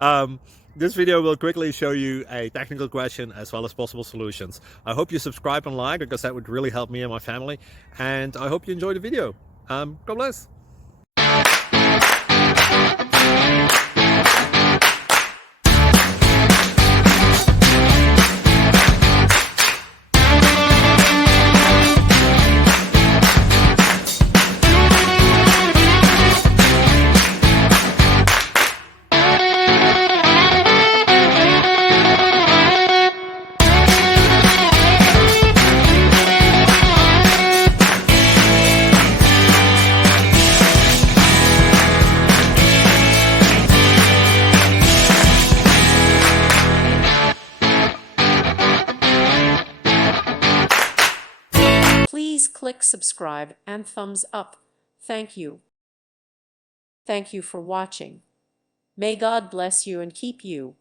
um, this video will quickly show you a technical question as well as possible solutions. I hope you subscribe and like, because that would really help me and my family. And I hope you enjoy the video. God bless. Please click subscribe and thumbs up. Thank you. Thank you for watching. May God bless you and keep you.